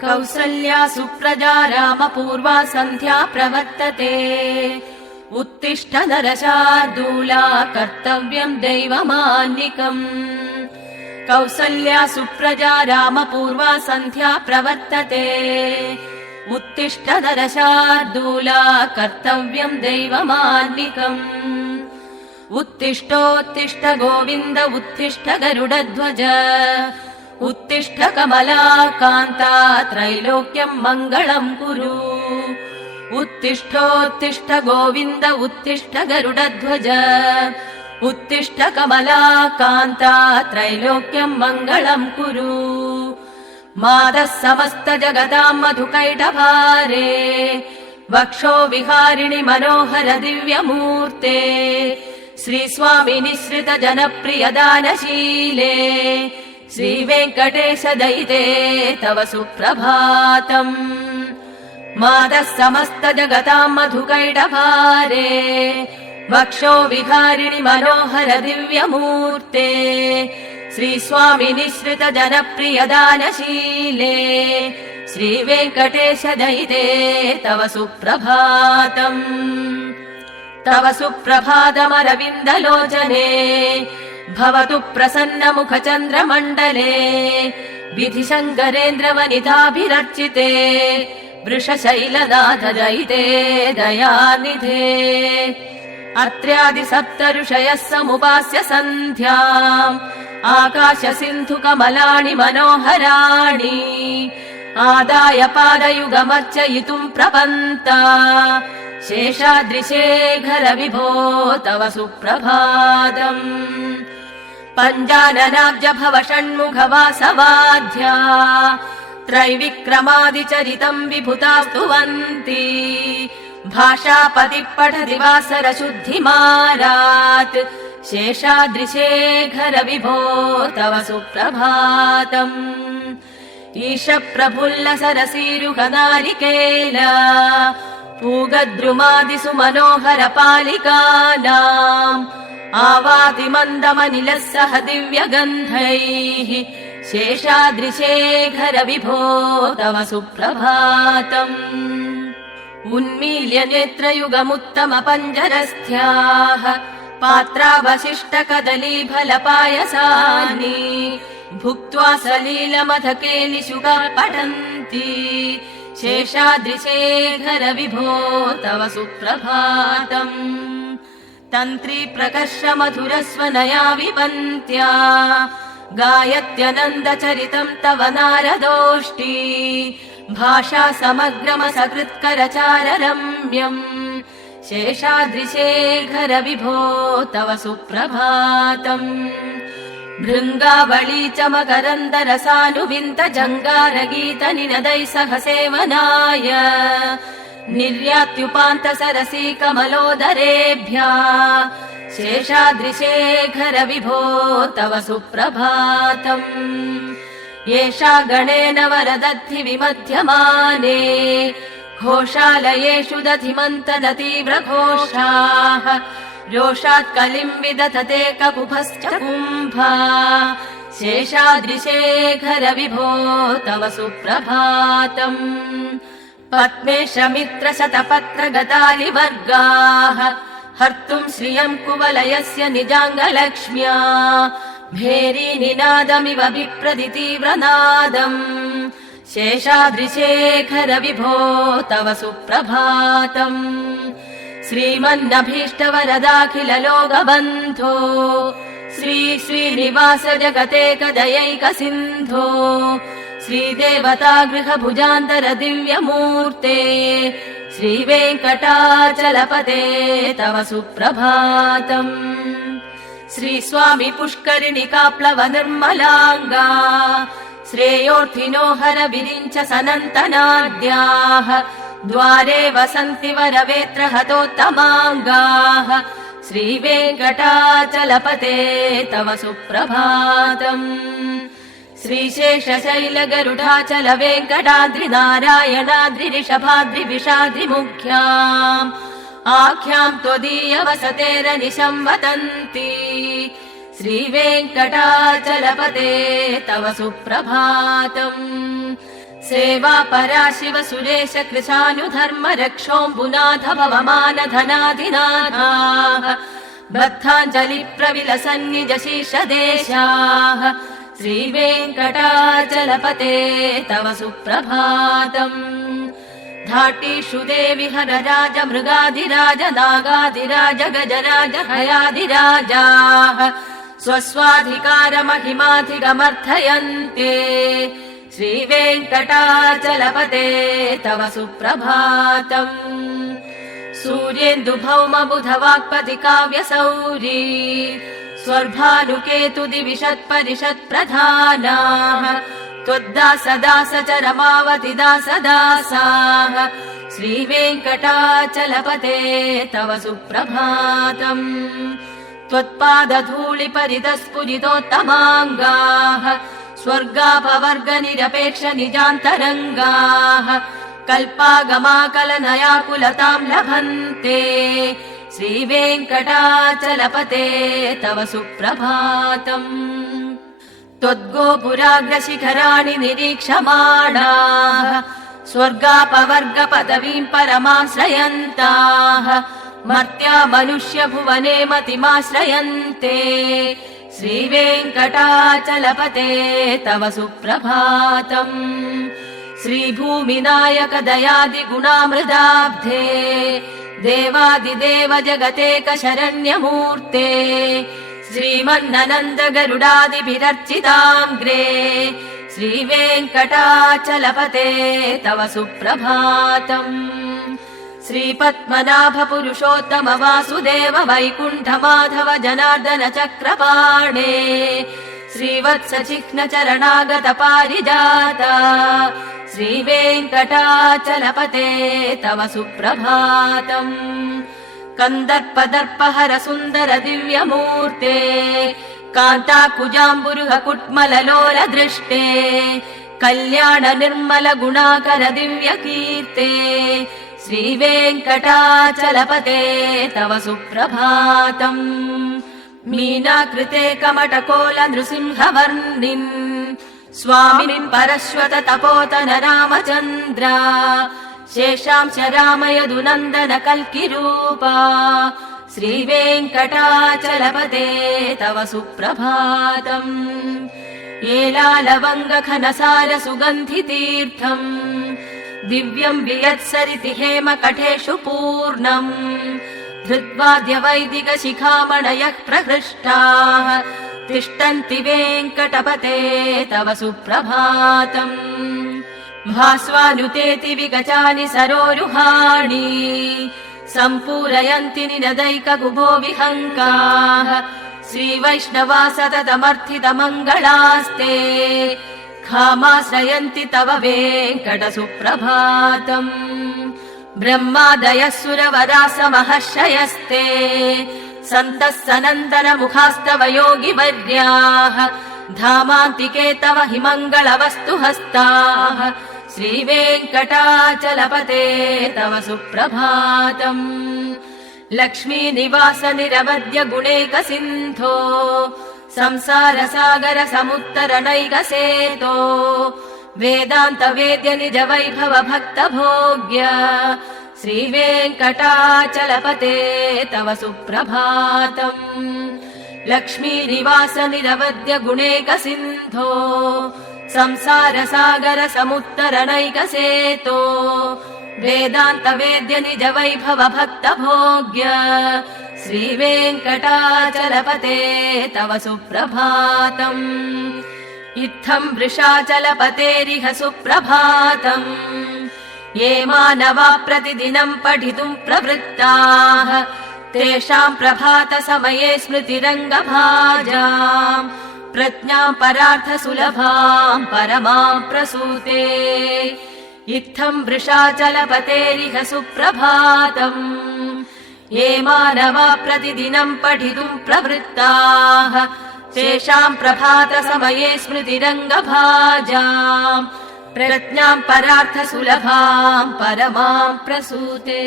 कौसल्या सुप्रजा रामपूर्वा सन्ध्या प्रवर्तते उत्तिष्ठ नरशार्दूला कर्तव्यम् दैवमान्निकम् कौसल्या सुप्रजा रामपूर्वा सन्ध्या प्रवर्तते उत्तिष्ठ नरशार्दूला कर्तव्यम् दैवमान्निकम् उत्तिष्ठोत्तिष्ठ गोविन्द उत्तिष्ठ गरुडध्वज उत्तिष्ठ कमलाकान्ता त्रैलोक्यम् मङ्गलम् कुरु उत्तिष्ठोत्तिष्ठ गोविन्द उत्तिष्ठ गरुडध्वज उत्तिष्ठ कमलाकान्ता त्रैलोक्यम् मङ्गलम् कुरु मातः समस्त जगताम् मधुकैटभारे वक्षो विहारिणि मनोहर दिव्यमूर्ते श्रीस्वामि निःसृत जनप्रिय दानशीले श्रीवेङ्कटेश दयिते तव सुप्रभातम् मातः समस्त जगताम् मधुकैटभारे वक्षो विहारिणि मनोहर दिव्यमूर्ते श्रीस्वामि निःसृत जनप्रिय दानशीले श्रीवेङ्कटेश दयिते तव सुप्रभातम् तव सुप्रभातमरविन्दलोचने भवतु प्रसन्न मुख चन्द्रमण्डले विधिशङ्करेन्द्र वनिताभिरर्चिते वृषशैलनाथ दयिते दयानिधे अत्र्यादि सप्त ऋषयः समुपास्य सन्ध्याम् आकाश सिन्धु कमलानि मनोहराणि आदाय पादयुगमर्चयितुम् प्रपन्ता शेषाद्रिशेखर विभो तव सुप्रभातम् पञ्चाननाब्ज भव षण्मुख वासवाद्या त्रैविक्रमादिचरितम् विभुता स्तुवन्ति भाषापति पठति वासर शुद्धिमारात् शेषाद्रिशेखर विभो तव सुप्रभातम् ईश प्रफुल्ल सरसीरुह नारिकेल पूगद्रुमादिसु मनोहर पालिकानाम् आवाति मन्दमनिलः सह दिव्यगन्धैः शेषाद्रिशेखर विभो तव सुप्रभातम् उन्मील्य नेत्रयुगमुत्तम पञ्जरस्थ्याः पात्रावशिष्ट कदलीफलपायसानि भुक्त्वा सलीलमधके निशुका पठन्ति शेषाद्रिशेखर विभो तव सुप्रभातम् तन्त्री प्रकर्ष मधुरस्वनया विपन्त्या गायत्यनन्द चरितम् तव नारदोष्टी भाषा समग्रमसकृत्करचार रम्यम् शेषाद्रिशेखर विभो तव सुप्रभातम् भृङ्गावळी च मकरन्द रसानुविन्त जङ्गारगीत निनदै सह सेवनाय निर्यात्युपान्त सरसी कमलोदरेभ्यः शेषाद्रिशेखर विभो तव सुप्रभातम् एषा गणेन वरदद्धि विमध्यमाने घोषालयेषु दधिमन्तदतीव्र घोषाः रोषात् कलिम् विदधते ककुभश्च कुम्भा शेषाद्रिशेखर विभो तव सुप्रभातम् पद्मेश मित्र शतपत्र गतालिवर्गाः हर्तुम् श्रियम् कुवलयस्य निजाङ्गलक्ष्म्या भेरी निनादमिव विप्रदितीव्रनादम् शेषाद्रिशेखर विभो तव सुप्रभातम् श्रीमन्नभीष्टवरदाखिल लोकबन्धो श्री श्रीनिवास जगतेकदयैक सिन्धो श्रीदेवता गृहभुजान्तर दिव्यमूर्ते श्रीवेङ्कटाचलपते तव सुप्रभातम् श्रीस्वामि पुष्करिणिकाप्लव निर्मलाङ्गा श्रेयोर्थिनो हर विरिञ्च सनन्तनाद्याः द्वारे वसन्ति वरवेत्र हतोत्तमाङ्गाः श्रीवेङ्कटाचलपते तव सुप्रभातम् श्रीशेषशैल गरुडाचल वेङ्कटाद्रि नारायणाद्रि ऋषभाद्रि मुख्याम् आख्याम् त्वदीय वसतेरनिशम् वदन्ति श्रीवेङ्कटाचलपते तव सुप्रभातम् सेवा परा शिव सुरेश कृशानुधर्म रक्षोऽम्बुनाथ भवमान धनाधिनाथाः बद्धाञ्जलि प्रविलसन्निज शीर्षदेशाः श्रीवेङ्कटाचलपते तव सुप्रभातम् धाटीषु देवि हर राज मृगाधिराज नागाधिराज गजराज हयाधिराजाः स्वस्वाधिकार महिमाधिगमर्थयन्ते श्रीवेङ्कटाचलपते तव सुप्रभातम् सूर्येन्दु भौम बुध वाक्पति काव्यसौरी स्वर्भानुकेतु दिविशत् परिषत् प्रधानाः त्वद्दास दास चरमावति दास दासाः श्रीवेङ्कटाचलपते तव सुप्रभातम् त्वत्पादधूलि परितस्फुरितोत्तमाङ्गाः स्वर्गापवर्ग निरपेक्ष निजान्तरङ्गाः कल्पागमाकलनयाकुलताम् लभन्ते श्रीवेङ्कटाचलपते तव सुप्रभातम् त्वद्गोपुराग्रशिखराणि निरीक्षमाणाः स्वर्गापवर्ग पदवीम् परमाश्रयन्ताः मर्त्या मनुष्य भुवने मतिमाश्रयन्ते श्रीवेङ्कटाचलपते तव सुप्रभातम् श्रीभूमिनायक दयादि गुणामृदाब्धे देवादिदेव जगतेक शरण्यमूर्ते श्रीमन्ननन्द गरुडादिभिरर्चिताङ्ग्रे श्रीवेङ्कटाचलपते तव सुप्रभातम् श्रीपद्मनाभ पुरुषोत्तम वासुदेव वैकुण्ठ माधव जनार्दन चक्रपाणे श्रीवत्स चिह्न चरणागत पारिजाता श्रीवेङ्कटाचलपते तव सुप्रभातम् कन्दर्पदर्पहर सुन्दर दिव्यमूर्ते कान्ताकुजाम्बुरुह कुट्मललोल दृष्टे कल्याण निर्मल गुणाकर दिव्यकीर्ते श्रीवेङ्कटाचलपते तव सुप्रभातम् मीनाकृते कमटकोल नृसिंहवर्णिन् स्वामिन् परश्वत तपोतन रामचन्द्र शेषांश रामयदुनन्दन कल्किरूपा श्रीवेङ्कटाचलपते तव सुप्रभातम् येलालवङ्गघनसार सुगन्धितीर्थम् दिव्यम् वियत्सरिति हेम कठेषु पूर्णम् धृत्वाद्य वैदिक शिखामणयः प्रहृष्टाः तिष्ठन्ति वेङ्कटपते तव सुप्रभातम् भास्वानुतेति विगचानि सरोरुहाणि सम्पूरयन्ति निनदैक गुभो विहङ्गाः श्रीवैष्णवा सततमर्थित मङ्गलास्ते खामाश्रयन्ति तव वेङ्कट सुप्रभातम् ब्रह्मादयः सुरवराः समहर्षयस्ते सन्तः सनन्दन मुखास्तव योगिवर्याः धामान्तिके तव हि मङ्गलवस्तु हस्ताः श्रीवेङ्कटाचलपते तव सुप्रभातम् लक्ष्मी निवास निरवद्य गुणैक सिन्धो संसार सागर समुत्तरणैक सेतो वेदान्त वेद्य निज वैभव भक्त भोग्य श्रीवेङ्कटाचलपते तव सुप्रभातम् लक्ष्मी निवास निरवद्य गुणैक सिन्धो संसार सागर समुत्तरणैक सेतो वेदान्त वेद्य निज वैभव भक्त भोग्य श्रीवेङ्कटाचलपते तव सुप्रभातम् इत्थम् वृषाचलपतेरिह सुप्रभातम् ये मानवा प्रतिदिनम् पठितुम् प्रवृत्ताः तेषाम् प्रभात समये स्मृतिरङ्गभाजाम् प्रज्ञाम् परार्थ सुलभाम् परमाम् प्रसूते इत्थम् वृषाचलपतेरिह सुप्रभातम् ये मानवा प्रतिदिनम् पठितुम् प्रवृत्ताः तेषाम् प्रभात समये स्मृतिरङ्गभाजाम् प्रज्ञाम् परार्थ सुलभाम् परमाम् प्रसूते।